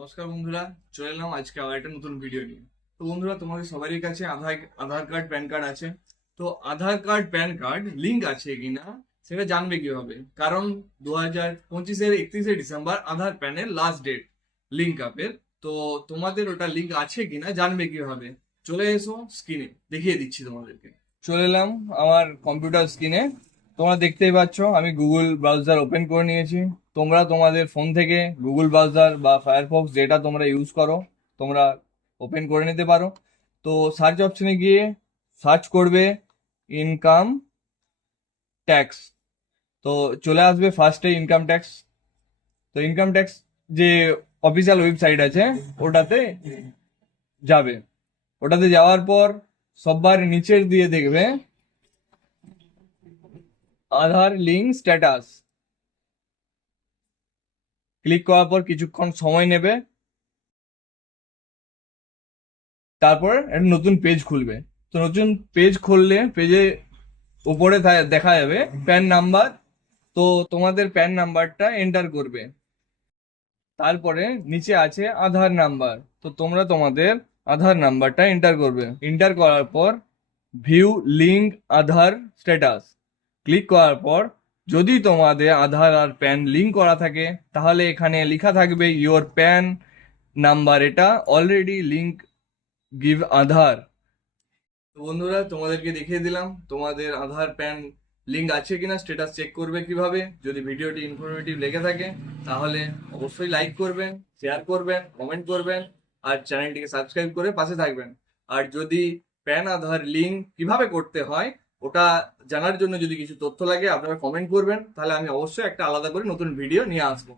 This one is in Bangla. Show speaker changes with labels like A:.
A: নমস্কার বন্ধুরা, চলে এলাম আজকে আবার একটা নতুন ভিডিও নিয়ে। তো বন্ধুরা, তোমাদের সবারই কাছে Aadhaar Aadhaar card PAN card আছে। তো Aadhaar card PAN card link আছে কিনা সেটা জানবে কীভাবে? কারণ দু হাজার পঁচিশের একত্রিশে ডিসেম্বর আধার প্যানের লাস্ট ডেট লিঙ্ক আপের তো তোমাদের ওটা লিঙ্ক আছে কিনা জানবে কীভাবে? চলে এসো স্ক্রিনে দেখিয়ে দিচ্ছি তোমাদেরকে। চলে এলাম আমার কম্পিউটার স্ক্রিনে তোমরা দেখতেই পাচ্ছ, আমি গুগল ব্রাউজার ওপেন করে নিয়েছি। তোমরা তোমাদের ফোন থেকে গুগল ব্রাউজার বা ফায়ারফক্স যেটা তোমরা ইউজ করো, তোমরা ওপেন করে নিতে পারো। তো সার্চ অপশনে গিয়ে সার্চ করবে ইনকাম ট্যাক্স তো চলে আসবে ফার্স্টে ইনকাম ট্যাক্স তো ইনকাম ট্যাক্স যে অফিসিয়াল ওয়েবসাইট আছে, ওটাতে যাবে। ওটাতে যাওয়ার পর সববার নিচের দিয়ে দেখবে আধার, লিঙ্ক, স্ট্যাটাস। ক্লিক করার পর কিছুক্ষণ সময় নেবে। তারপর একটা নতুন পেজ খুলবে। তো নতুন পেজ খুললে পেজে উপরে দেখা যাবে প্যান নাম্বার। তো তোমাদের প্যান নাম্বারটা এন্টার করবে। তারপরে নিচে আছে আধার নাম্বার। তো তোমরা তোমাদের আধার নাম্বারটা এন্টার করবে। এন্টার করার পর view, link, Aadhaar, status. Click করার পর যদি তোমাদের আধার আর প্যান লিঙ্ক করা থাকে, তাহলে এখানে লেখা থাকবে ইওর প্যান নাম্বার। এটা অলরেডি লিঙ্ক গিভ আধার। তো বন্ধুরা, তোমাদেরকে দেখিয়ে দিলাম তোমাদের আধার প্যান লিঙ্ক আছে কিনা স্ট্যাটাস চেক করবে কীভাবে। যদি ভিডিওটি ইনফরমেটিভ লেগে থাকে, তাহলে অবশ্যই লাইক করবেন শেয়ার করবেন কমেন্ট করবেন, আর চ্যানেলটিকে সাবস্ক্রাইব করে পাশে থাকবেন। আর যদি প্যান, আধার লিঙ্ক কীভাবে করতে হয় ওটা জানার জন্য যদি কিছু তথ্য লাগে আপনারা কমেন্ট করবেন, তাহলে আমি অবশ্যই একটা আলাদা করে নতুন ভিডিও নিয়ে আসব।